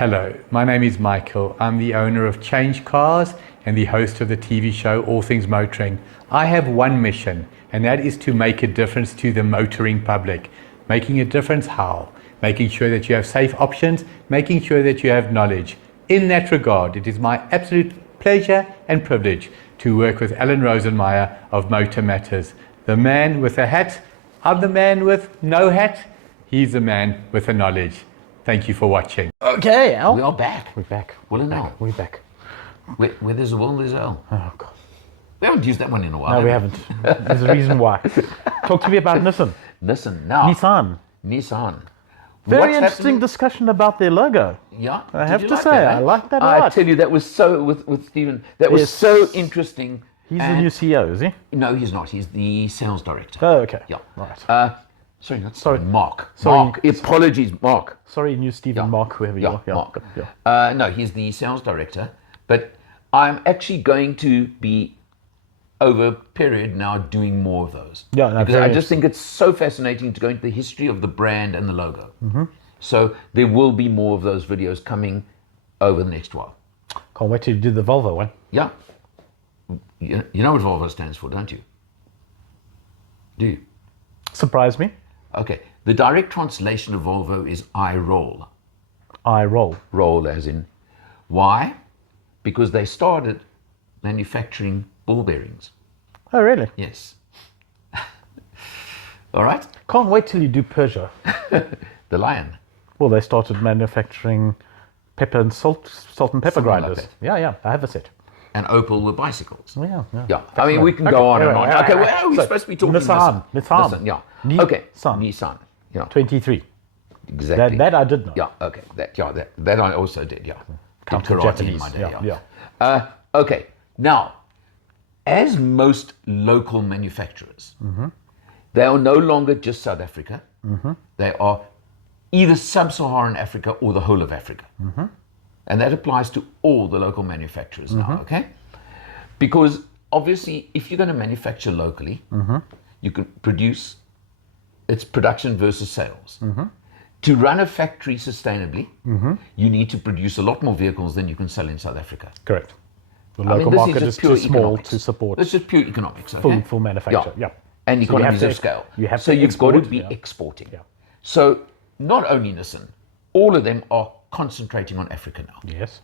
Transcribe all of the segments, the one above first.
Hello, my name is Michael. I'm the owner of CHANGECARS and the host of the TV show All Things Motoring. I have one mission, and that is to make a difference to the motoring public. Making a difference how? Making sure that you have safe options, making sure that you have knowledge. In that regard, it is my absolute pleasure and privilege to work with Alan Rosenmeyer of MotorMatters. The man with a hat, I'm the man with no hat, he's the man with the knowledge. Thank you for watching. Okay, Al. We are back. We're back. Well, now. We're back. Where there's a will, there's a L. Oh, God. We haven't used that one in a while. No, we haven't. There's a reason why. Talk to me about Nissan. Listen, now. Nissan. Very Very interesting discussion about their logo. Yeah. I have to say, I like that a lot. I tell you, that was so, with Stephen, that was so interesting. He's the new CEO, is he? No, he's not. He's the sales director. Oh, okay. Yeah. Right. Sorry, Mark. Sorry. Mark. Apologies, Mark. Sorry, new Stephen, Mark, whoever you are. Mark. Yeah. No, he's the sales director. But I'm actually going to be, over a period now, doing more of those. Yeah, no, because I just think it's so fascinating to go into the history of the brand and the logo. Mm-hmm. So there will be more of those videos coming over the next while. Can't wait till you do the Volvo one. Yeah. You know what Volvo stands for, don't you? Do you? Surprise me. Okay. The direct translation of Volvo is I roll. I roll. Roll as in. Why? Because they started manufacturing ball bearings. Oh, really? Yes. All right. Can't wait till you do Peugeot. The Lion. Well, they started manufacturing pepper and salt and pepper Something like grinders. that. Yeah, I have a set. And Opel with bicycles. Yeah. Yeah. I mean, we can go on and on. Okay, well, we're So, supposed to be talking Nissan. Yeah. Nissan. Nissan. Yeah. 23. Exactly. That I did know. Yeah. Okay. That I also did. Yeah. Did Counter karate Japanese. in my day. Yeah. Okay. Now, as most local manufacturers, they are no longer just South Africa. They are either sub-Saharan Africa or the whole of Africa. And that applies to all the local manufacturers now, okay? Because obviously, if you're going to manufacture locally, you can produce, it's production versus sales. To run a factory sustainably, you need to produce a lot more vehicles than you can sell in South Africa. Correct. The local market is too small to support. It's just pure economics, okay? Full manufacture, yeah. And So you economies have of to- scale. you have so to you've got to export, be yeah. exporting. Yeah. So not only Nissan, all of them are concentrating on Africa now. Yes.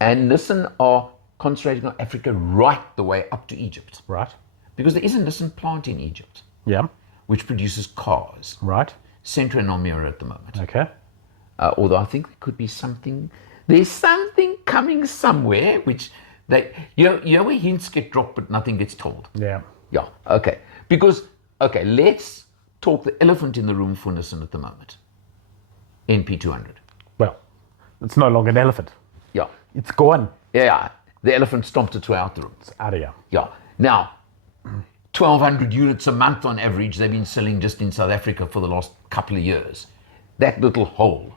And Nissan are concentrating on Africa right the way up to Egypt. Right. Because there is a Nissan plant in Egypt, Yeah. which produces cars. Right. Centre and Almere at the moment. Okay. Although I think there could be something, there's something coming somewhere, which they, you know where hints get dropped but nothing gets told. Yeah. Yeah, okay. Because, okay, let's talk the elephant in the room for Nissan at the moment. NP200. Well, it's no longer an elephant. Yeah. It's gone. Yeah, the elephant stomped its way out the room. It's out of here. Yeah. Now, 1,200 units a month on average they've been selling just in South Africa for the last couple of years. That little hole.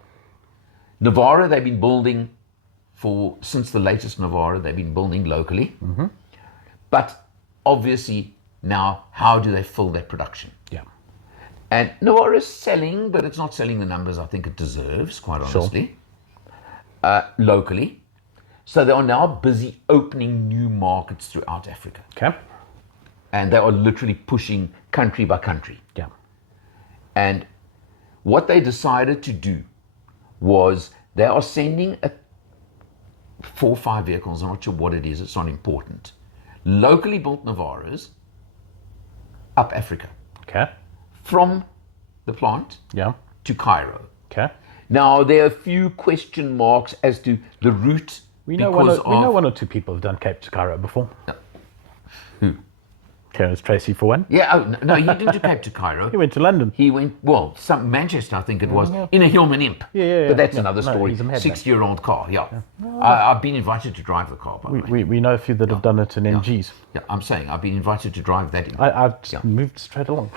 Navara, they've been building since the latest Navara, they've been building locally. But obviously now, how do they fill that production? Yeah. And Navara is selling, but it's not selling the numbers I think it deserves, quite honestly, locally. So they are now busy opening new markets throughout Africa. Okay. And they are literally pushing country by country. Yeah. And what they decided to do was they are sending 4 or 5 vehicles, I'm not sure what it is, it's not important, locally built Navaras up Africa. Okay. From the plant Yeah. to Cairo. Okay. Now, there are a few question marks as to the route. We know one or two people have done Cape to Cairo before. Who? Terence Tracy for one. Yeah, no, he didn't do Cape to Cairo. He went to London. He went, Manchester, I think it was, in a Hillman Imp. Yeah. But that's No, another story. he's a madman. 60-year-old car, yeah. I've been invited to drive the car, by the way. We know a few that have done it in MGs. Yeah, I'm saying I've been invited to drive that. I just moved straight along.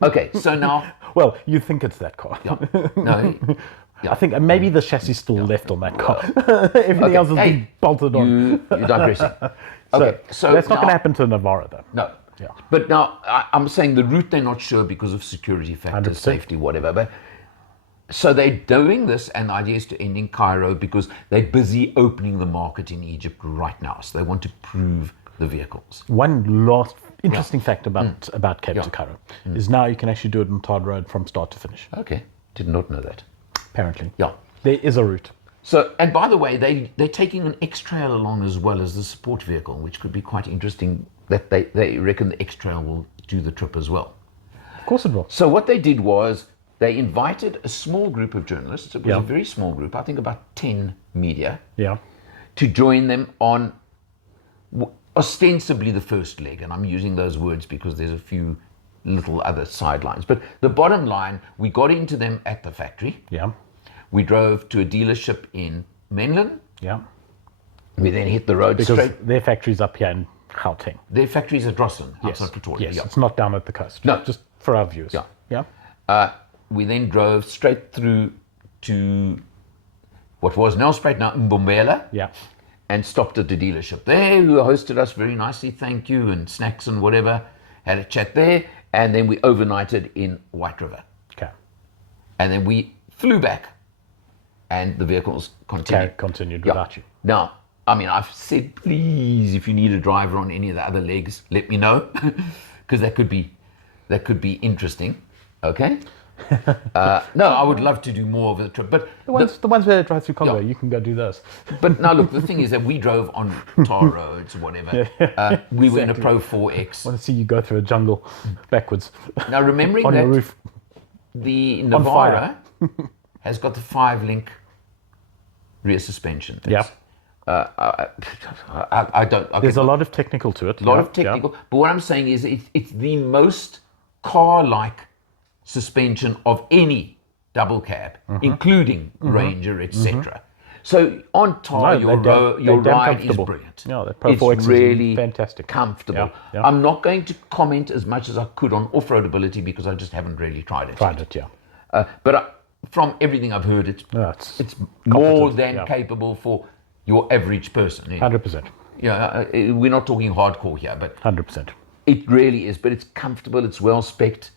Okay, so now... Well, you think it's that car. No, I think maybe the chassis still left on that car. Everything else has been bolted on. You're digressing. Okay, so that's not going now- to happen to Navara, though. No. Yeah. But now I'm saying the route they're not sure because of security factors, 100%. safety, whatever. But So they're doing this, and the idea is to end in Cairo because they're busy opening the market in Egypt right now. So they want to prove the vehicles. One last interesting fact about Cape to Cairo is now you can actually do it on tarred road from start to finish. Okay, did not know that. Apparently. Yeah. There is a route. So, and by the way, they're taking an X-Trail along as well as the support vehicle, which could be quite interesting, that they reckon the X-Trail will do the trip as well. Of course it will. So what they did was they invited a small group of journalists, it was a very small group, I think about 10 media, to join them on ostensibly the first leg. And I'm using those words because there's a few little other sidelines. But the bottom line, we got into them at the factory. Yeah. We drove to a dealership in Menlyn. Yeah. We then hit the road Because straight. their factory's up here in Gauteng. Their factory's at Drossen, outside Pretoria. Yes, it's not down at the coast. No. Just for our viewers. Yeah. Yeah. We then drove straight through to what was Nelspruit, now Mbombela. Yeah. And stopped at the dealership there, who hosted us very nicely, thank you, and snacks and whatever. Had a chat there, and then we overnighted in White River. Okay. And then we flew back, and the vehicles continued. Continued without you. Now, I mean, I've said, please, if you need a driver on any of the other legs, let me know, because that could be interesting. Okay. No, I would love to do more of the trip, but The ones where they drive through Congo, you can go do those. But now look, the thing is that we drove on tar roads or whatever. We were in a Pro 4X. I want to see you go through a jungle backwards. Now remembering on that your roof. the Navara has got the 5-link rear suspension. Yeah. I don't. There's a lot of technical to it. A lot of technical. But what I'm saying is it's the most car-like suspension of any double cab, including Ranger, etc. So on tar, your ride is brilliant. Yeah, the Pro It's 4X really is fantastic. comfortable. Yeah. I'm not going to comment as much as I could on off-roadability because I just haven't really tried it. But from everything I've heard, it's more than capable for your average person. 100%. Yeah, we're not talking hardcore here, but 100%. it really is. But it's comfortable. It's well spec'd.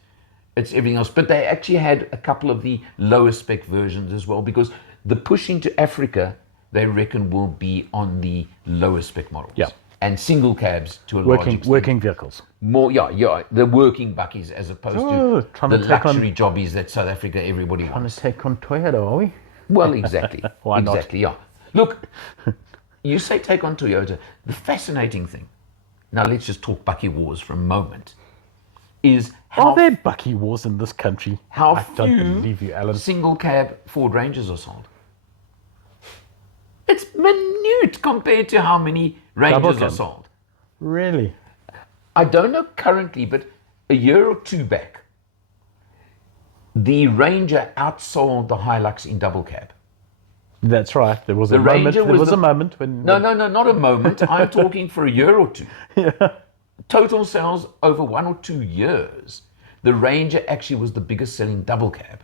It's everything else. But they actually had a couple of the lower spec versions as well, because the push into Africa, they reckon, will be on the lower spec models. Yeah. And single cabs to a large extent. Working vehicles. More, the working buckies as opposed to the luxury jobbies that South Africa everybody wants. Trying to take on Toyota, are we? Well, exactly. Why not? Exactly, yeah. Look, you say take on Toyota. The fascinating thing, now let's just talk bucky wars for a moment, is how Are there bucky wars in this country? How I don't believe you, Alan. single cab Ford Rangers are sold. It's minute compared to how many Rangers are sold. Really? I don't know currently, but a year or two back, the Ranger outsold the Hilux in double cab. That's right. There was The a moment. Ranger There was was the- a moment when. No, not a moment. I'm talking for a year or two. Total sales over 1 or 2 years. The Ranger actually was the biggest selling double cab.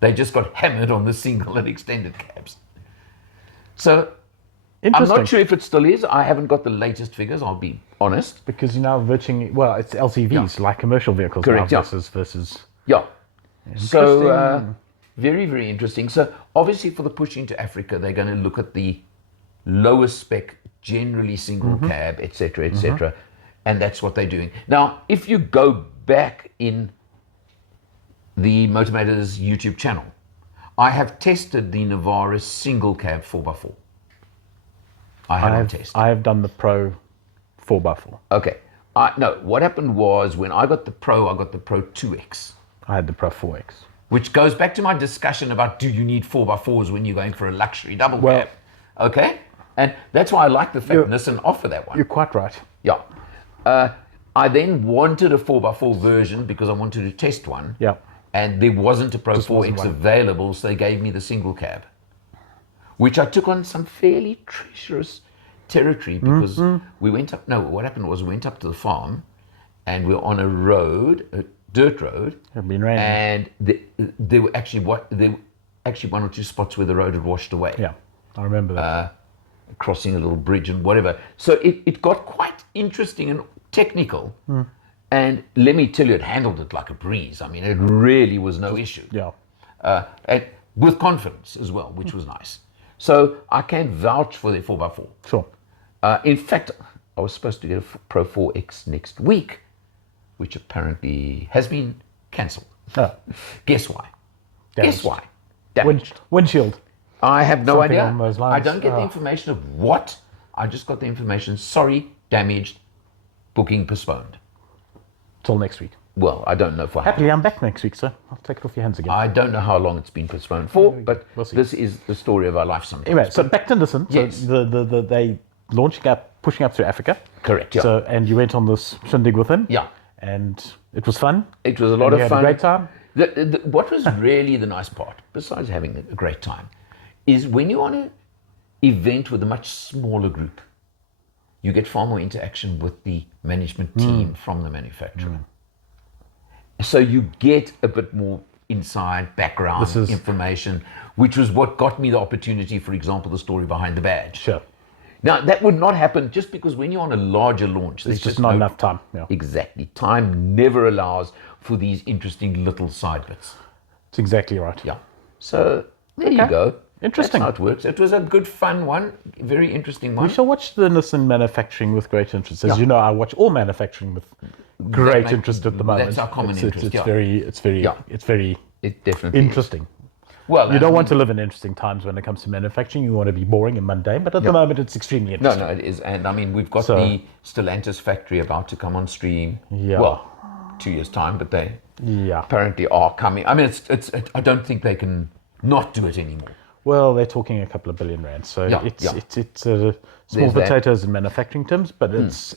They just got hammered on the single and extended cabs. So I'm Interesting. not sure if it still is. I haven't got the latest figures, I'll be honest. Because you're now virtually, well, it's LCVs, like commercial vehicles Correct, now yeah. versus. Yeah. So very, very interesting. So obviously for the push into Africa, they're going to look at the lowest spec, generally single cab, etc., etc. And that's what they're doing. Now, if you go back in the MotorMatters YouTube channel, I have tested the Navara single cab 4x4. I have tested. I have done the Pro 4x4. Okay. No, what happened was when I got the Pro 2X. I had the Pro 4X. Which goes back to my discussion about do you need 4x4s when you're going for a luxury double cab? Okay? And that's why I like the fact Nissan offer that one. You're quite right. Yeah. I then wanted a 4x4 version because I wanted to test one. Yeah. And there wasn't a Pro Just wasn't 4X one. available, so they gave me the single cab, which I took on some fairly treacherous territory because we went up. No, what happened was we went up to the farm, and we were on a road, a dirt road. It had been raining. And there were actually one or two spots where the road had washed away. Yeah, I remember that. Crossing a little bridge and whatever. So it got quite interesting and technical. And let me tell you, it handled it like a breeze. I mean, it really was no issue. Yeah. and with confidence as well, which was nice. So I can vouch for their 4x4. Sure. In fact, I was supposed to get a Pro 4X next week, which apparently has been cancelled. Oh, Guess why? damaged. Guess why? Damaged. Windshield. I have no Something idea. along those I lines. don't get the information of what. I just got the information, sorry, damaged, booking postponed. Till next week. Well, I don't know for how. Happily, I'm back next week, so I'll take it off your hands again. I don't know how long it's been postponed for, but We'll see. this is the story of our life sometimes. Anyway, so back to Nissan. Yes. So they pushing up through Africa. Correct, yeah. So, and you went on this shindig with him. Yeah. And it was fun. It was a lot You of had fun. a great time. What was really the nice part, besides having a great time, is when you're on an event with a much smaller group, you get far more interaction with the management team from the manufacturer. So you get a bit more inside background information, which was what got me the opportunity, for example, the story behind the badge. Sure. Now, that would not happen just because when you're on a larger launch, there's It's just not enough time. Yeah. Exactly. Time never allows for these interesting little side bits. That's exactly right. Yeah. So there you go. Interesting. That's how it works. It was a good, fun one. Very interesting one. We shall watch the Nissan manufacturing with great interest. As you know, I watch all manufacturing with great interest at the moment. That's our common interest. It's yeah. very It definitely interesting. Well, You don't want to live in interesting times when it comes to manufacturing. You want to be boring and mundane, but at the moment it's extremely No, interesting. no, it is. And I mean, we've got the Stellantis factory about to come on stream. Yeah. Well, 2 years' time, but they Yeah. apparently are coming. I mean, I don't think they can not do it anymore. Well, they're talking a couple of billion rand, so it's small There's that. potatoes in manufacturing terms, but it's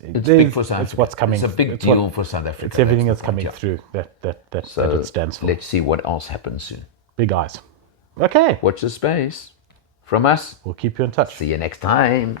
big for South It's Africa. what's coming. It's a big it's deal what- for South Africa. It's everything That's that's the point, coming yeah. through that So it stands for. let's see what else happens soon. Big eyes. Okay, Watch the space. From us. we'll keep you in touch. See you next time.